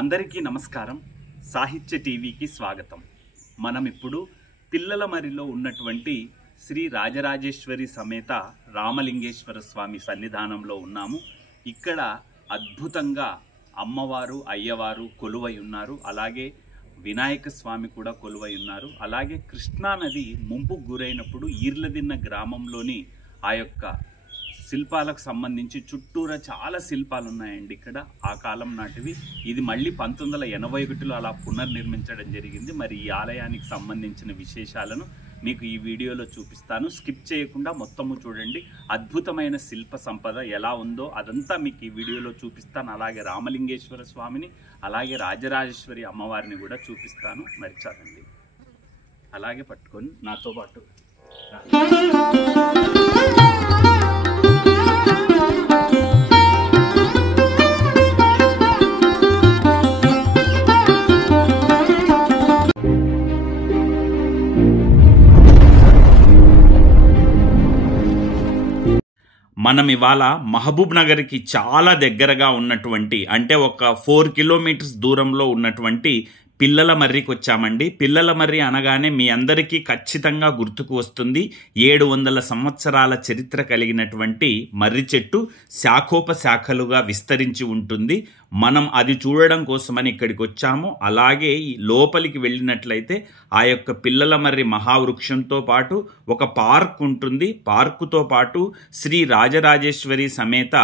అందరికీ నమస్కారం. సాహిత్య టీవీకి స్వాగతం. మనం ఇప్పుడు పిల్లలమరిలో ఉన్నటువంటి శ్రీ రాజరాజేశ్వరి సమేత రామలింగేశ్వర స్వామి సన్నిధానంలో ఉన్నాము. ఇక్కడ అద్భుతంగా అమ్మవారు అయ్యవారు కొలువై ఉన్నారు. అలాగే వినాయక స్వామి కూడా కొలువై ఉన్నారు. అలాగే కృష్ణానది ముంపుకు గురైనప్పుడు ఈర్లదిన్న గ్రామంలోని ఆ యొక్క శిల్పాలకు సంబంధించి చుట్టూరా చాలా శిల్పాలు ఉన్నాయండి. ఇక్కడ ఆ కాలం నాటివి. ఇది మళ్ళీ 1981లో అలా పునర్నిర్మించడం జరిగింది. మరి ఈ ఆలయానికి సంబంధించిన విశేషాలను మీకు ఈ వీడియోలో చూపిస్తాను. స్కిప్ చేయకుండా మొత్తము చూడండి. అద్భుతమైన శిల్ప సంపద ఎలా ఉందో అదంతా మీకు ఈ వీడియోలో చూపిస్తాను. అలాగే రామలింగేశ్వర స్వామిని అలాగే రాజరాజేశ్వరి అమ్మవారిని కూడా చూపిస్తాను. మరి చదండి, అలాగే పట్టుకొని నాతో పాటు. మనం ఇవాళ మహబూబ్ నగర్కి చాలా దగ్గరగా ఉన్నటువంటి, అంటే ఒక 4 కిలోమీటర్స్ దూరంలో ఉన్నటువంటి పిల్లలమర్రికి వచ్చామండి. పిల్లలమర్రి అనగానే మీ అందరికీ ఖచ్చితంగా గుర్తుకు వస్తుంది 700 సంవత్సరాల చరిత్ర కలిగినటువంటి మర్రి చెట్టు శాఖోపశాఖలుగా విస్తరించి ఉంటుంది. మనం అది చూడడం కోసమని ఇక్కడికి వచ్చాము. అలాగే ఈ లోపలికి వెళ్ళినట్లయితే ఆ యొక్క పిల్లలమర్రి మహావృక్షంతో పాటు ఒక పార్క్ ఉంటుంది. పార్కుతో పాటు శ్రీ రాజరాజేశ్వరి సమేత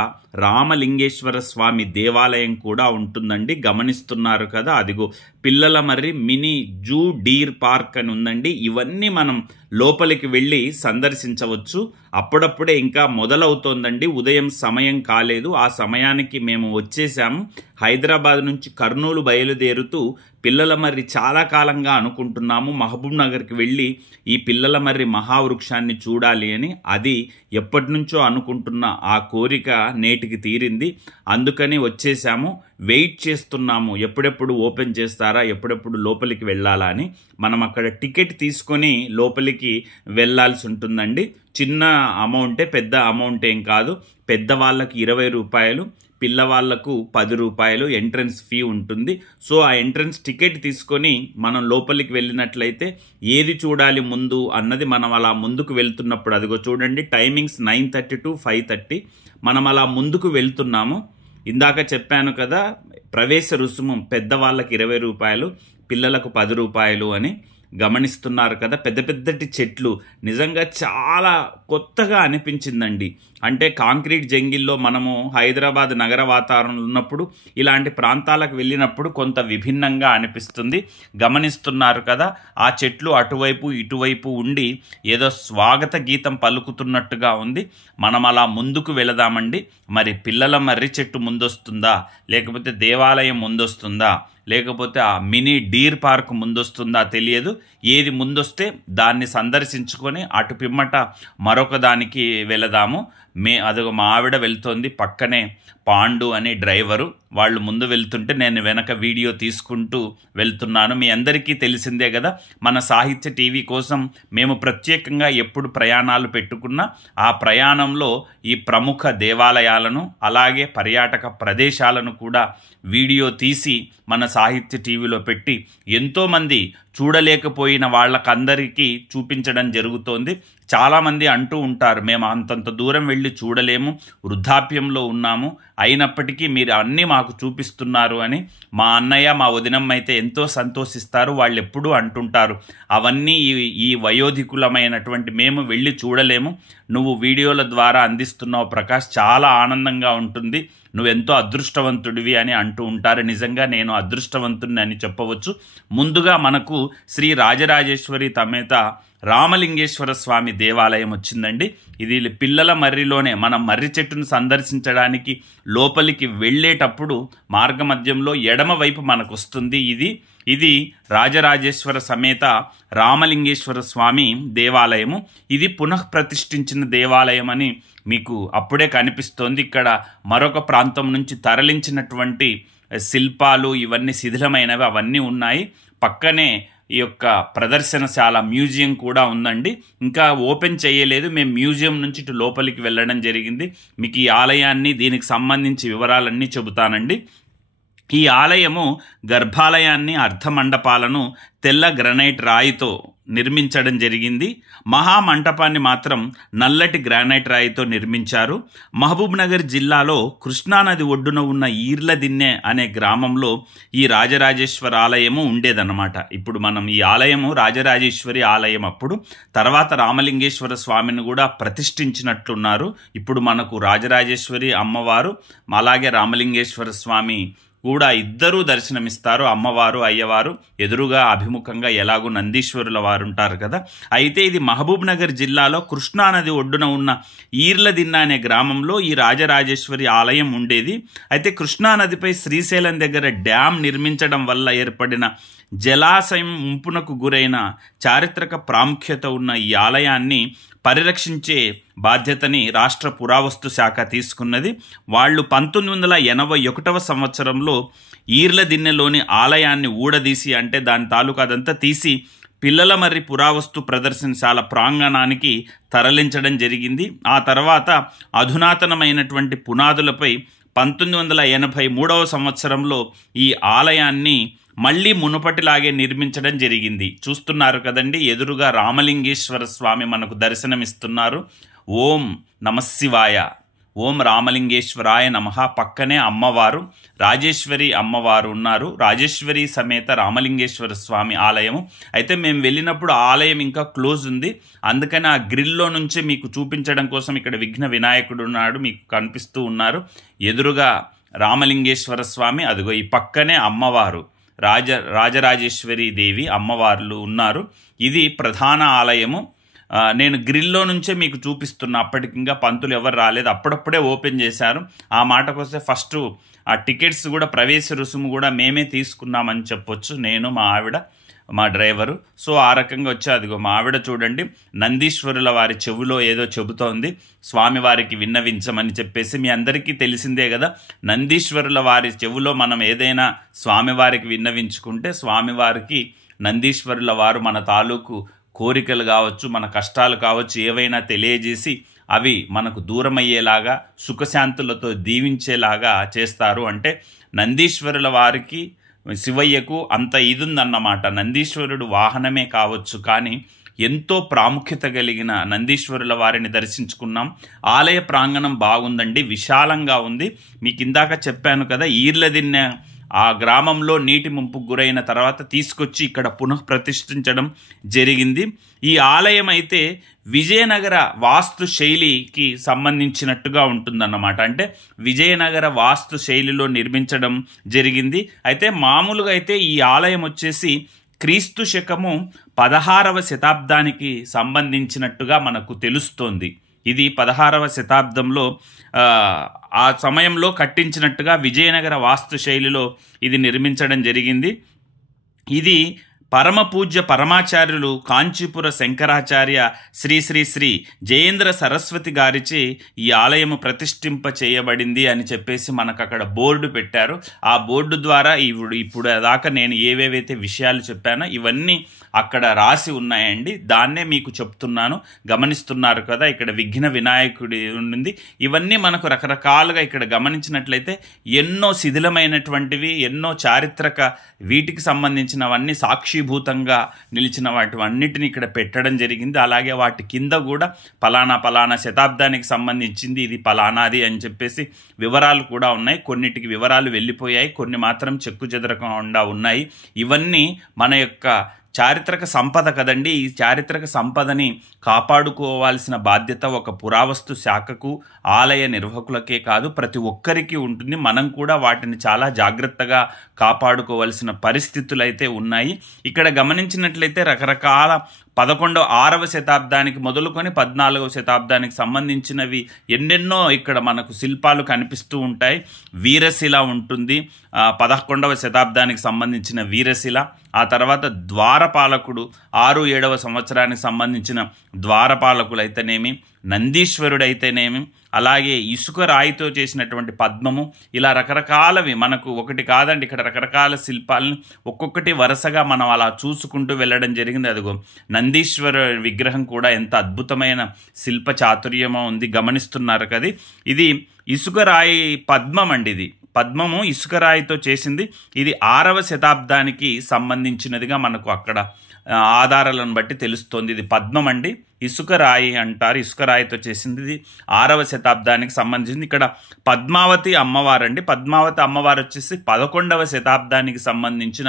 రామలింగేశ్వర స్వామి దేవాలయం కూడా ఉంటుందండి. గమనిస్తున్నారు కదా, అదిగో Pillalamarri mini zoo deer park అని ఉందండి. ఇవన్నీ మనం లోపలికి వెళ్ళి సందర్శించవచ్చు. అప్పుడప్పుడే ఇంకా మొదలవుతోందండి. ఉదయం సమయం కాలేదు. ఆ సమయానికి మేము వచ్చేసాము. హైదరాబాద్ నుంచి కర్నూలు బయలుదేరుతూ పిల్లలమర్రి చాలా కాలంగా అనుకుంటున్నాము మహబూబ్ నగర్కి వెళ్ళి ఈ పిల్లలమర్రి మహావృక్షాన్ని చూడాలి అని. అది ఎప్పటి నుంచో అనుకుంటున్న ఆ కోరిక నేటికి తీరింది. అందుకని వచ్చేసాము. వెయిట్ చేస్తున్నాము, ఎప్పుడెప్పుడు ఓపెన్ చేస్తారా, ఎప్పుడెప్పుడు లోపలికి వెళ్ళాలా అని. మనం అక్కడ టికెట్ తీసుకొని లోపలికి వెళ్ళాల్సి ఉంటుందండి. చిన్న అమౌంటే, పెద్ద అమౌంట్ ఏం కాదు. పెద్దవాళ్ళకి 20 రూపాయలు, పిల్లవాళ్లకు 10 రూపాయలు ఎంట్రన్స్ ఫీ ఉంటుంది. సో ఆ ఎంట్రన్స్ టికెట్ తీసుకొని మనం లోపలికి వెళ్ళినట్లయితే ఏది చూడాలి ముందు అన్నది మనం అలా ముందుకు వెళ్తున్నప్పుడు, అదిగో చూడండి, టైమింగ్స్ 9:30 to 5:30. మనం అలా ముందుకు వెళ్తున్నాము. ఇందాక చెప్పాను కదా, ప్రవేశ రుసుము పెద్దవాళ్ళకి 20 రూపాయలు, పిల్లలకు 10 రూపాయలు అని. గమనిస్తున్నారు కదా, పెద్ద పెద్దటి చెట్లు. నిజంగా చాలా కొత్తగా అనిపించిందండి. అంటే కాంక్రీట్ జంగిల్లో మనము హైదరాబాద్ నగర వాతావరణంలో ఉన్నప్పుడు ఇలాంటి ప్రాంతాలకు వెళ్ళినప్పుడు కొంత విభిన్నంగా అనిపిస్తుంది. గమనిస్తున్నారు కదా, ఆ చెట్లు అటువైపు ఇటువైపు ఉండి ఏదో స్వాగత గీతం పలుకుతున్నట్టుగా ఉంది. మనం అలా ముందుకు వెళదామండి. మరి పిల్లలమర్రి చెట్టు ముందొస్తుందా, లేకపోతే దేవాలయం ముందొస్తుందా, లేకపోతే ఆ మినీ డీర్ పార్క్ ముందొస్తుందా తెలియదు. ఏది ముందొస్తే దాన్ని సందర్శించుకొని అటు పిమ్మట మరొక దానికి వెళదాము. అదిగో మా ఆవిడ వెళ్తోంది, పక్కనే పాండు అని డ్రైవరు. వాళ్ళు ముందు వెళ్తుంటే నేను వెనక వీడియో తీసుకుంటూ వెళ్తున్నాను. మీ అందరికీ తెలిసిందే కదా, మన సాహిత్య టీవీ కోసం మేము ప్రత్యేకంగా ఎప్పుడు ప్రయాణాలు పెట్టుకున్నా ఆ ప్రయాణంలో ఈ ప్రముఖ దేవాలయాలను అలాగే పర్యాటక ప్రదేశాలను కూడా వీడియో తీసి మన సాహిత్య టీవీలో పెట్టి ఎంతోమంది చూడలేకపోయిన వాళ్ళకందరికీ చూపించడం జరుగుతోంది. చాలామంది అంటూ ఉంటారు, మేము అంతంత దూరం వెళ్ళి చూడలేము, వృద్ధాప్యంలో ఉన్నాము, అయినప్పటికీ మీరు అన్నీ మాకు చూపిస్తున్నారు అని. మా అన్నయ్య మా వదినమ్మ అయితే ఎంతో సంతోషిస్తారు. వాళ్ళు ఎప్పుడూ అంటుంటారు, అవన్నీ ఈ వయోధికులమైనటువంటి మేము వెళ్ళి చూడలేము, నువ్వు వీడియోల ద్వారా అందిస్తున్నావు ప్రకాష్, చాలా ఆనందంగా ఉంటుంది, నువ్వెంతో అదృష్టవంతుడివి అని అంటూ ఉంటారు. నిజంగా నేను అదృష్టవంతుడిని అని చెప్పవచ్చు. ముందుగా మనకు శ్రీ రాజరాజేశ్వరి సమేత రామలింగేశ్వర స్వామి దేవాలయం వచ్చిందండి. ఇది పిల్లలమర్రిలోనే. మనం మర్రి చెట్టును సందర్శించడానికి లోపలికి వెళ్ళేటప్పుడు మార్గమధ్యంలో ఎడమ వైపు మనకు వస్తుంది. ఇది రాజరాజేశ్వర సమేత రామలింగేశ్వర స్వామి దేవాలయము. ఇది పునఃప్రతిష్ఠించిన దేవాలయం అని మీకు అప్పుడే కనిపిస్తోంది. ఇక్కడ మరొక ప్రాంతం నుంచి తరలించినటువంటి శిల్పాలు ఇవన్నీ శిథిలమైనవి అవన్నీ ఉన్నాయి. పక్కనే ఈ యొక్క ప్రదర్శనశాల మ్యూజియం కూడా ఉందండి. ఇంకా ఓపెన్ చేయలేదు. మేము మ్యూజియం నుంచి ఇటు లోపలికి వెళ్ళడం జరిగింది. మీకు ఈ ఆలయాన్ని దీనికి సంబంధించి వివరాలన్నీ చెబుతానండి. ఈ ఆలయము గర్భాలయాన్ని, అర్ధమండపాలను తెల్ల గ్రానైట్ రాయితో నిర్మించడం జరిగింది. మహామంటపాన్ని మాత్రం నల్లటి గ్రానైట్ రాయితో నిర్మించారు. మహబూబ్నగర్ జిల్లాలో కృష్ణానది ఒడ్డున ఉన్న ఈర్లదిన్నె అనే గ్రామంలో ఈ రాజరాజేశ్వర ఆలయము ఉండేదన్నమాట. ఇప్పుడు మనం ఈ ఆలయము రాజరాజేశ్వరి ఆలయం, అప్పుడు తర్వాత రామలింగేశ్వర స్వామిని కూడా ప్రతిష్ఠించినట్లున్నారు. ఇప్పుడు మనకు రాజరాజేశ్వరి అమ్మవారు అలాగే రామలింగేశ్వర స్వామి కూడా ఇద్దరూ దర్శనమిస్తారు. అమ్మవారు అయ్యవారు ఎదురుగా అభిముఖంగా ఎలాగూ నందీశ్వరుల వారు ఉంటారు కదా. అయితే ఇది మహబూబ్నగర్ జిల్లాలో కృష్ణానది ఒడ్డున ఉన్న ఈర్లదిన్న అనే గ్రామంలో ఈ రాజరాజేశ్వరి ఆలయం ఉండేది. అయితే కృష్ణానదిపై శ్రీశైలం దగ్గర డ్యాం నిర్మించడం వల్ల ఏర్పడిన జలాశయం ముంపునకు గురైన చారిత్రక ప్రాముఖ్యత ఉన్న ఈ ఆలయాన్ని పరిరక్షించే బాధ్యతని రాష్ట్ర పురావస్తు శాఖ తీసుకున్నది. వాళ్ళు 1981వ సంవత్సరంలో ఈర్లదిన్నెలోని ఆలయాన్ని ఊడదీసి, అంటే దాని తాలూకా అదంతా తీసి పిల్లలమర్రి పురావస్తు ప్రదర్శనశాల ప్రాంగణానికి తరలించడం జరిగింది. ఆ తర్వాత అధునాతనమైనటువంటి పునాదులపై 1983వ సంవత్సరంలో ఈ ఆలయాన్ని మళ్ళీ మునుపటిలాగే నిర్మించడం జరిగింది. చూస్తున్నారు కదండి, ఎదురుగా రామలింగేశ్వర స్వామి మనకు దర్శనమిస్తున్నారు. ఓం నమశివాయ, ఓం రామలింగేశ్వరాయ నమః. పక్కనే అమ్మవారు రాజేశ్వరి అమ్మవారు ఉన్నారు. రాజేశ్వరి సమేత రామలింగేశ్వర స్వామి ఆలయము. అయితే మేము వెళ్ళినప్పుడు ఆలయం ఇంకా క్లోజ్ ఉంది, అందుకని ఆ గ్రిల్లో నుంచి మీకు చూపించడం కోసం ఇక్కడ విఘ్న వినాయకుడు ఉన్నాడు, మీకు కనిపిస్తూ ఉన్నారు. ఎదురుగా రామలింగేశ్వర స్వామి, అదిగో ఈ పక్కనే అమ్మవారు రాజరాజేశ్వరి దేవి అమ్మవార్లు ఉన్నారు. ఇది ప్రధాన ఆలయము. నేను గ్రిల్లో నుంచే మీకు చూపిస్తున్నా, అప్పటికి ఇంకా పంతులు ఎవరు రాలేదు, అప్పుడప్పుడే ఓపెన్ చేశారు. ఆ మాటకొస్తే ఫస్ట్ ఆ టికెట్స్ కూడా, ప్రవేశ రుసుము కూడా మేమే తీసుకున్నామని చెప్పొచ్చు, నేను, మా ఆవిడ, మా డ్రైవరు. సో ఆ రకంగా వచ్చి అదిగో మా ఆవిడ చూడండి, నందీశ్వరుల వారి చెవులో ఏదో చెబుతోంది, స్వామివారికి విన్నవించమని చెప్పేసి. మీ అందరికీ తెలిసిందే కదా, నందీశ్వరుల వారి చెవులో మనం ఏదైనా స్వామివారికి విన్నవించుకుంటే స్వామివారికి నందీశ్వరుల వారు మన తాలూకు కోరికలు కావచ్చు, మన కష్టాలు కావచ్చు, ఏవైనా తెలియజేసి అవి మనకు దూరమయ్యేలాగా సుఖశాంతులతో దీవించేలాగా చేస్తారు. అంటే నందీశ్వరుల వారికి, శివయ్యకు అంత ఇదుందన్నమాట. నందీశ్వరుడు వాహనమే కావచ్చు, కానీ ఎంతో ప్రాముఖ్యత కలిగిన నందీశ్వరుల వారిని దర్శించుకున్నాం. ఆలయ ప్రాంగణం బాగుందండి, విశాలంగా ఉంది. మీకు ఇందాక చెప్పాను కదా, ఈర్లదిన్నె ఆ గ్రామంలో నీటి ముంపుకు గురైన తర్వాత తీసుకొచ్చి ఇక్కడ పునఃప్రతిష్ఠించడం జరిగింది. ఈ ఆలయం అయితే విజయనగర వాస్తు శైలికి సంబంధించినట్టుగా ఉంటుందన్నమాట. అంటే విజయనగర వాస్తు శైలిలో నిర్మించడం జరిగింది. అయితే మామూలుగా అయితే ఈ ఆలయం వచ్చేసి క్రీస్తు శకము 16వ శతాబ్దానికి సంబంధించినట్టుగా మనకు తెలుస్తోంది. ఇది 16వ శతాబ్దంలో ఆ సమయంలో కట్టించినట్టుగా విజయనగర వాస్తు శైలిలో ఇది నిర్మించడం జరిగింది. ఇది పరమ పూజ్య పరమాచార్యులు కాంచీపుర శంకరాచార్య శ్రీ శ్రీ శ్రీ జయేంద్ర సరస్వతి గారిచే ఈ ఆలయము ప్రతిష్ఠింప చేయబడింది అని చెప్పేసి మనకు అక్కడ బోర్డు పెట్టారు. ఆ బోర్డు ద్వారా ఇప్పుడు దాకా నేను ఏవేవైతే విషయాలు చెప్పానో ఇవన్నీ అక్కడ రాసి ఉన్నాయండి. దాన్నే మీకు చెప్తున్నాను, గమనిస్తున్నారు కదా. ఇక్కడ విఘ్న వినాయకుడి ఉంది. ఇవన్నీ మనకు రకరకాలుగా ఇక్కడ గమనించినట్లయితే ఎన్నో శిథిలమైనటువంటివి, ఎన్నో చారిత్రక వీటికి సంబంధించినవన్నీ సాక్షిభూతంగా నిలిచిన వాటివన్నిటిని ఇక్కడ పెట్టడం జరిగింది. అలాగే వాటి కింద కూడా పలానా శతాబ్దానికి సంబంధించింది, ఇది పలానాది అని చెప్పేసి వివరాలు కూడా ఉన్నాయి. కొన్నిటికి వివరాలు వెళ్ళిపోయాయి, కొన్ని మాత్రం చెక్కు చెదరకుండా ఉన్నాయి. ఇవన్నీ మన యొక్క చారిత్రక సంపద కదండి. ఈ చారిత్రక సంపదని కాపాడుకోవాల్సిన బాధ్యత ఒక పురావస్తు శాఖకు, ఆలయ నిర్వాహకులకే కాదు, ప్రతి ఒక్కరికి ఉంటుంది. మనం కూడా వాటిని చాలా జాగ్రత్తగా కాపాడుకోవాల్సిన పరిస్థితులు అయితే ఉన్నాయి. ఇక్కడ గమనించినట్లయితే రకరకాల 6వ శతాబ్దానికి మొదలుకొని 14వ శతాబ్దానికి సంబంధించినవి ఎన్నెన్నో ఇక్కడ మనకు శిల్పాలు కనిపిస్తూ ఉంటాయి. వీరశిల ఉంటుంది, 11వ శతాబ్దానికి సంబంధించిన వీరశిల. ఆ తర్వాత ద్వారపాలకుడు 6-7వ సంవత్సరానికి సంబంధించిన ద్వారపాలకులు అయితేనేమి, నందీశ్వరుడైతేనేమి, అలాగే ఇసుక రాయితో చేసినటువంటి పద్మము, ఇలా రకరకాలవి మనకు ఒకటి కాదండి, ఇక్కడ రకరకాల శిల్పాలను ఒక్కొక్కటి వరుసగా మనం అలా చూసుకుంటూ వెళ్ళడం జరిగింది. అదిగో నందీశ్వర విగ్రహం కూడా ఎంత అద్భుతమైన శిల్ప చాతుర్యమో ఉంది, గమనిస్తున్నారు కదా. ఇది ఇసుక రాయి పద్మం అండి, ఇది పద్మము ఇసుకరాయితో చేసింది. ఇది 6వ శతాబ్దానికి సంబంధించినదిగా మనకు అక్కడ ఆధారాలను బట్టి తెలుస్తోంది. ఇది పద్మం అండి, ఇసుక రాయి అంటారు, ఇసుక రాయితో చేసింది. ఇది 6వ శతాబ్దానికి సంబంధించింది. ఇక్కడ పద్మావతి అమ్మవారు అండి, పద్మావతి అమ్మవారు వచ్చేసి 11వ శతాబ్దానికి సంబంధించిన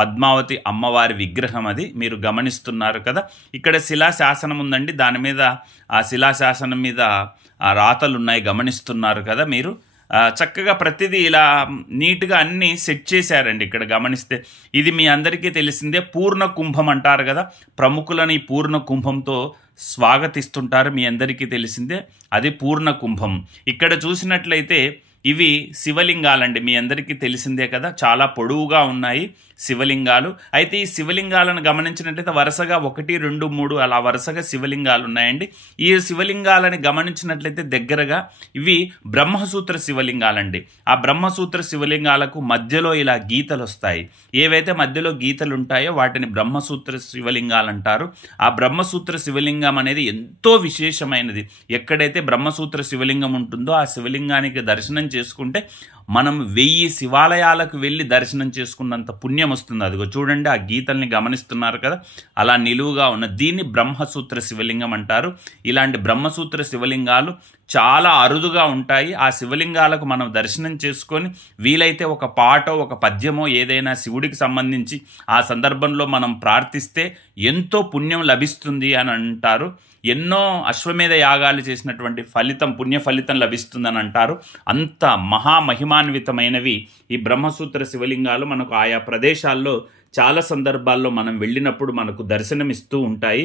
పద్మావతి అమ్మవారి విగ్రహం. అది మీరు గమనిస్తున్నారు కదా. ఇక్కడ శిలాశాసనం ఉందండి, దాని మీద ఆ శిలాశాసనం మీద ఆ రాతలు ఉన్నాయి, గమనిస్తున్నారు కదా మీరు. చక్కగా ప్రతిదీ ఇలా నీట్గా అన్నీ సెట్ చేశారండి. ఇక్కడ గమనిస్తే ఇది మీ అందరికీ తెలిసిందే, పూర్ణ కుంభం అంటారు కదా, ప్రముఖులని పూర్ణ కుంభంతో స్వాగతిస్తుంటారు, మీ అందరికీ తెలిసిందే, అది పూర్ణ కుంభం. ఇక్కడ చూసినట్లయితే ఇవి శివలింగాలండి, మీ అందరికీ తెలిసిందే కదా, చాలా పొడవుగా ఉన్నాయి శివలింగాలు. అయితే ఈ శివలింగాలను గమనించినట్లయితే వరుసగా 1, 2, 3 అలా వరుసగా శివలింగాలు ఉన్నాయండి. ఈ శివలింగాలని గమనించినట్లయితే దగ్గరగా ఇవి బ్రహ్మసూత్ర శివలింగాలండి. ఆ బ్రహ్మసూత్ర శివలింగాలకు మధ్యలో ఇలా గీతలు వస్తాయి. ఏవైతే మధ్యలో గీతలు ఉంటాయో వాటిని బ్రహ్మసూత్ర శివలింగాలు అంటారు. ఆ బ్రహ్మసూత్ర శివలింగం అనేది ఎంతో విశేషమైనది. ఎక్కడైతే బ్రహ్మసూత్ర శివలింగం ఉంటుందో ఆ శివలింగానికి దర్శనం చేసుకుంటే మనం 1000 శివాలయాలకు వెళ్ళి దర్శనం చేసుకున్నంత పుణ్యం వస్తుంది. అదిగో చూడండి, ఆ గీతల్ని గమనిస్తున్నారు కదా, అలా నిలువుగా ఉన్న దీన్ని బ్రహ్మసూత్ర శివలింగం అంటారు. ఇలాంటి బ్రహ్మసూత్ర శివలింగాలు చాలా అరుదుగా ఉంటాయి. ఆ శివలింగాలకు మనం దర్శనం చేసుకొని వీలైతే ఒక పాటో ఒక పద్యమో ఏదైనా శివుడికి సంబంధించి ఆ సందర్భంలో మనం ప్రార్థిస్తే ఎంతో పుణ్యం లభిస్తుంది అని అంటారు. ఎన్నో అశ్వమేధ యాగాలు చేసినటువంటి ఫలితం, పుణ్య ఫలితం లభిస్తుందని అంటారు. అంత మహామహిమాన్వితమైనవి ఈ బ్రహ్మసూత్ర శివలింగాలు. మనకు ఆయా ప్రదేశాల్లో చాలా సందర్భాల్లో మనం వెళ్ళినప్పుడు మనకు దర్శనమిస్తూ ఉంటాయి.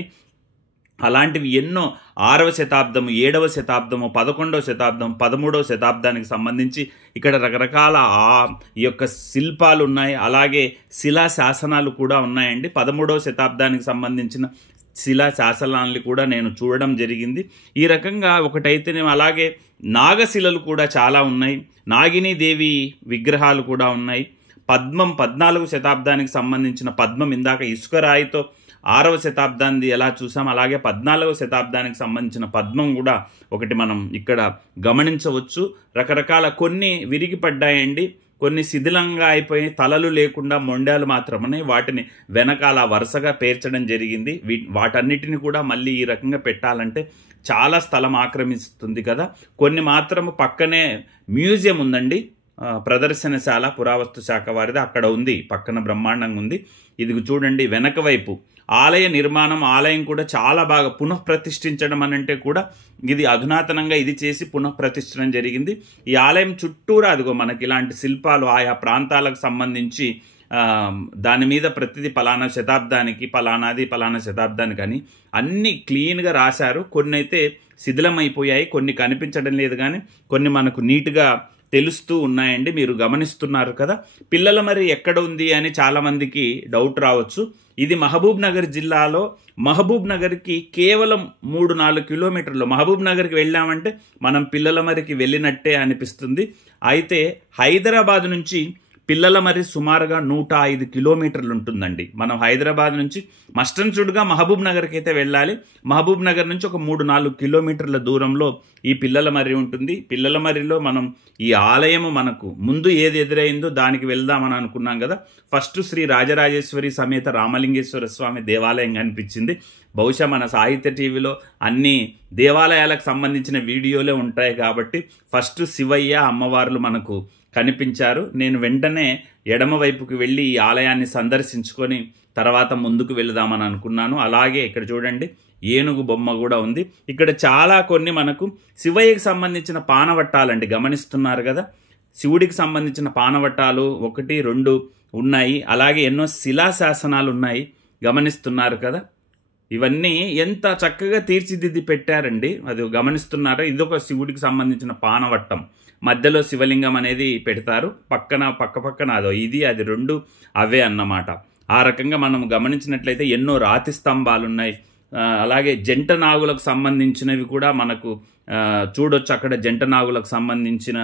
అలాంటివి ఎన్నో 6వ శతాబ్దము, 7వ శతాబ్దము, 11వ శతాబ్దం, 13వ శతాబ్దానికి సంబంధించి ఇక్కడ రకరకాల ఈ యొక్క శిల్పాలు ఉన్నాయి. అలాగే శిలా శాసనాలు కూడా ఉన్నాయండి. 13వ శతాబ్దానికి సంబంధించిన శిలా శాసనాలను కూడా నేను చూడడం జరిగింది. ఈ రకంగా ఒకటైతే అలాగే నాగశిలలు కూడా చాలా ఉన్నాయి. నాగినీదేవి విగ్రహాలు కూడా ఉన్నాయి. పద్మం 14వ శతాబ్దానికి సంబంధించిన పద్మం, ఇందాక ఇసుక రాయితో 6వ శతాబ్దాన్ని ఎలా చూసాం, అలాగే 14వ శతాబ్దానికి సంబంధించిన పద్మం కూడా ఒకటి మనం ఇక్కడ గమనించవచ్చు. రకరకాల కొన్ని విరిగిపడ్డాయండి, కొన్ని శిథిలంగా అయిపోయి తలలు లేకుండా మొండాలు మాత్రమే, వాటిని వెనకాల వరుసగా పేర్చడం జరిగింది. వాటన్నిటిని కూడా మళ్ళీ ఈ రకంగా పెట్టాలంటే చాలా స్థలం ఆక్రమిస్తుంది కదా. కొన్ని మాత్రము పక్కనే మ్యూజియం ఉందండి, ప్రదర్శనశాల పురావస్తు శాఖ వారిది, అక్కడ ఉంది, పక్కన బ్రహ్మాండంగా ఉంది. ఇది చూడండి, వెనక వైపు ఆలయ నిర్మాణం, ఆలయం కూడా చాలా బాగా పునఃప్రతిష్ఠించడం అని అంటే కూడా ఇది అధునాతనంగా ఇది చేసి పునఃప్రతిష్ఠించడం జరిగింది. ఈ ఆలయం చుట్టూరా అదిగో మనకి ఇలాంటి శిల్పాలు ఆయా ప్రాంతాలకు సంబంధించి దాని మీద ప్రతిదీ పలానా శతాబ్దానికి పలానా శతాబ్దానికి అని అన్నీ క్లీన్గా రాశారు. కొన్ని అయితే శిథిలమైపోయాయి, కొన్ని కనిపించడం లేదు, కానీ కొన్ని మనకు నీట్గా తెలుస్తూ ఉన్నాయండి, మీరు గమనిస్తున్నారు కదా. పిల్లల మరి ఎక్కడ ఉంది అని చాలామందికి డౌట్ రావచ్చు. ఇది మహబూబ్ నగర్ జిల్లాలో, మహబూబ్ నగర్కి కేవలం 3-4 కిలోమీటర్లు. మహబూబ్ నగర్కి వెళ్ళామంటే మనం పిల్లల మరికి వెళ్ళినట్టే అనిపిస్తుంది. అయితే హైదరాబాద్ నుంచి పిల్లల మరి సుమారుగా 105 కిలోమీటర్లు ఉంటుందండి. మనం హైదరాబాద్ నుంచి మస్టన్చుడ్గా మహబూబ్ నగర్కి అయితే వెళ్ళాలి. మహబూబ్ నగర్ నుంచి ఒక 3-4 కిలోమీటర్ల దూరంలో ఈ పిల్లల మర్రి ఉంటుంది. పిల్లల మర్రిలో మనం ఈ ఆలయము మనకు ముందు ఏది ఎదురైందో దానికి వెళ్దామని అనుకున్నాం కదా. ఫస్ట్ శ్రీ రాజరాజేశ్వరి సమేత రామలింగేశ్వర స్వామి దేవాలయం కనిపించింది. బహుశా మన సాహిత్య టీవీలో అన్ని దేవాలయాలకు సంబంధించిన వీడియోలే ఉంటాయి కాబట్టి ఫస్ట్ శివయ్య అమ్మవార్లు మనకు కనిపించారు. నేను వెంటనే ఎడమ వైపుకి వెళ్ళి ఈ ఆలయాన్ని సందర్శించుకొని తర్వాత ముందుకు వెళదామని అనుకున్నాను. అలాగే ఇక్కడ చూడండి, ఏనుగు బొమ్మ కూడా ఉంది. ఇక్కడ చాలా కొన్ని మనకు శివయ్యకి సంబంధించిన పానవట్టాలండి, గమనిస్తున్నారు కదా. శివుడికి సంబంధించిన పానవట్టాలు 1, 2 ఉన్నాయి. అలాగే ఎన్నో శిలాశాసనాలు ఉన్నాయి, గమనిస్తున్నారు కదా. ఇవన్నీ ఎంత చక్కగా తీర్చిదిద్ది పెట్టారండి, అది గమనిస్తున్నారా. ఇదొక శివుడికి సంబంధించిన పానవట్టం, మధ్యలో శివలింగం అనేది పెడతారు, పక్కన అదో ఇది అది 2 అవే అన్నమాట. ఆ రకంగా మనం గమనించినట్లయితే ఎన్నో రాతి స్తంభాలు ఉన్నాయి. అలాగే జంట నాగులకు సంబంధించినవి కూడా మనకు చూడొచ్చు. అక్కడ జంట నాగులకు సంబంధించిన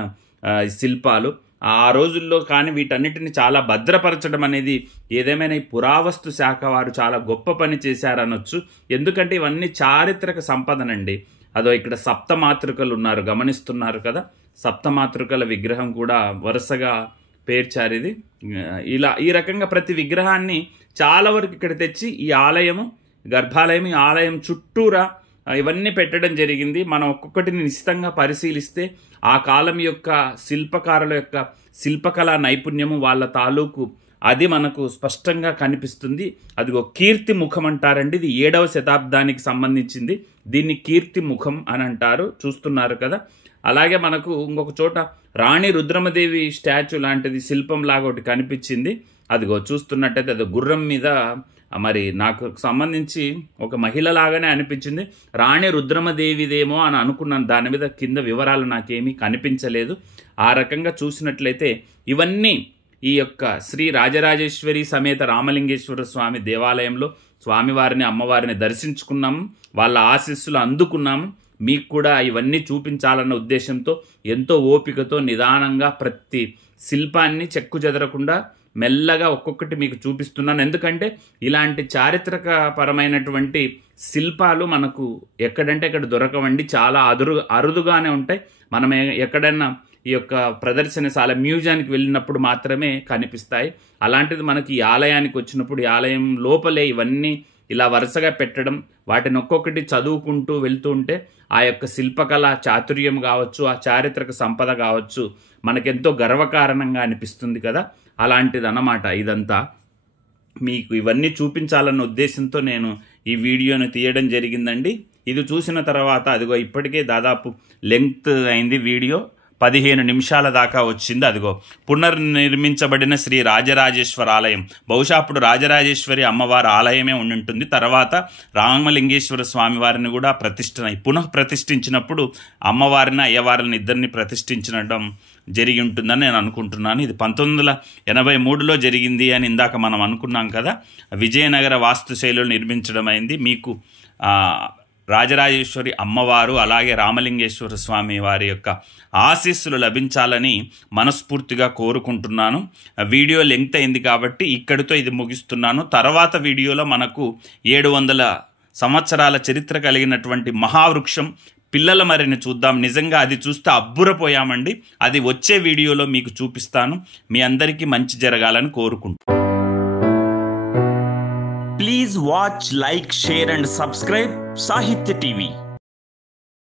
శిల్పాలు ఆ రోజుల్లో, కానీ వీటన్నిటిని చాలా భద్రపరచడం అనేది ఏదేమైనా ఈ పురావస్తు శాఖ వారు చాలా గొప్ప పని చేశారనొచ్చు. ఎందుకంటే ఇవన్నీ చారిత్రక సంపదనండి. అదో ఇక్కడ సప్తమాతృకలు ఉన్నారు, గమనిస్తున్నారు కదా. సప్తమాతృకల విగ్రహం కూడా వరుసగా పేర్చారు. ఇది ఇలా ఈ రకంగా ప్రతి విగ్రహాన్ని చాలా వరకు ఇక్కడ తెచ్చి ఈ ఆలయము గర్భాలయం, ఈ ఆలయం చుట్టూరా ఇవన్నీ పెట్టడం జరిగింది. మనం ఒక్కొక్కటిని నిశ్చితంగా పరిశీలిస్తే ఆ కాలం యొక్క శిల్పకారుల యొక్క శిల్పకళా నైపుణ్యము, వాళ్ళ తాలూకు అది మనకు స్పష్టంగా కనిపిస్తుంది. అదిగో కీర్తి ముఖం అంటారండి. ఇది 7వ శతాబ్దానికి సంబంధించింది. దీన్ని కీర్తి ముఖం అని అంటారు. చూస్తున్నారు కదా. అలాగే మనకు ఇంకొక చోట రాణి రుద్రమదేవి స్టాచ్యూ లాంటిది శిల్పం లాగా ఒకటి కనిపించింది. అదిగో చూస్తున్నట్టయితే అది గుర్రం మీద, మరి నాకు సంబంధించి ఒక మహిళ లాగానే అనిపించింది. రాణి రుద్రమదేవిదేమో అని అనుకున్నాను. దాని మీద కింద వివరాలు నాకేమీ కనిపించలేదు. ఆ రకంగా చూసినట్లయితే ఇవన్నీ ఈ యొక్క శ్రీ రాజరాజేశ్వరి సమేత రామలింగేశ్వర స్వామి దేవాలయంలో స్వామివారిని అమ్మవారిని దర్శించుకున్నాము, వాళ్ళ ఆశీస్సులు అందుకున్నాము. మీకు కూడా ఇవన్నీ చూపించాలన్న ఉద్దేశంతో ఎంతో ఓపికతో నిదానంగా ప్రతి శిల్పాన్ని చెక్కు చెదరకుండా మెల్లగా ఒక్కొక్కటి మీకు చూపిస్తున్నాను. ఎందుకంటే ఇలాంటి చారిత్రకపరమైనటువంటి శిల్పాలు మనకు ఎక్కడంటే ఎక్కడ దొరకవండి. చాలా అరుదుగానే ఉంటాయి. మనం ఎక్కడైనా ఈ యొక్క ప్రదర్శనశాల మ్యూజియానికి వెళ్ళినప్పుడు మాత్రమే కనిపిస్తాయి. అలాంటిది మనకి ఈ ఆలయానికి వచ్చినప్పుడు ఈ ఆలయం లోపలే ఇవన్నీ ఇలా వరుసగా పెట్టడం, వాటిని ఒక్కొక్కటి చదువుకుంటూ వెళ్తూ ఉంటే ఆ యొక్క శిల్పకళ చాతుర్యం కావచ్చు, ఆ చారిత్రక సంపద కావచ్చు, మనకెంతో గర్వకారణంగా అనిపిస్తుంది కదా. అలాంటిది అన్నమాట ఇదంతా. మీకు ఇవన్నీ చూపించాలన్న ఉద్దేశంతో నేను ఈ వీడియోని తీయడం జరిగిందండి. ఇది చూసిన తర్వాత అదిగో ఇప్పటికే దాదాపు లెంగ్త్ అయింది వీడియో, 15 నిమిషాల దాకా వచ్చింది. అదిగో పునర్నిర్మించబడిన శ్రీ రాజరాజేశ్వర ఆలయం. బహుశా అప్పుడు రాజరాజేశ్వరి అమ్మవారి ఆలయమే ఉండి తర్వాత రామలింగేశ్వర స్వామివారిని కూడా పునః ప్రతిష్ఠించినప్పుడు అమ్మవారిని అయ్యవారిని ఇద్దరిని ప్రతిష్ఠించడం జరిగి ఉంటుందని నేను అనుకుంటున్నాను. ఇది 1983లో జరిగింది అని ఇందాక మనం అనుకున్నాం కదా. విజయనగర వాస్తుశైలిలో నిర్మించడం అయింది. మీకు రాజరాజేశ్వరి అమ్మవారు అలాగే రామలింగేశ్వర స్వామి వారి యొక్క ఆశీస్సులు లభించాలని మనస్ఫూర్తిగా కోరుకుంటున్నాను. వీడియో లెంగ్త్ అయింది కాబట్టి ఇక్కడితో ఇది ముగిస్తున్నాను. తర్వాత వీడియోలో మనకు 700 సంవత్సరాల చరిత్ర కలిగినటువంటి మహావృక్షం పిల్లల మర్రిని చూద్దాం. నిజంగా అది చూస్తే అబ్బురపోయామండి. అది వచ్చే వీడియోలో మీకు చూపిస్తాను. మీ అందరికీ మంచి జరగాలని కోరుకుంటున్నాను. Please watch, like, share and subscribe Sahitya TV.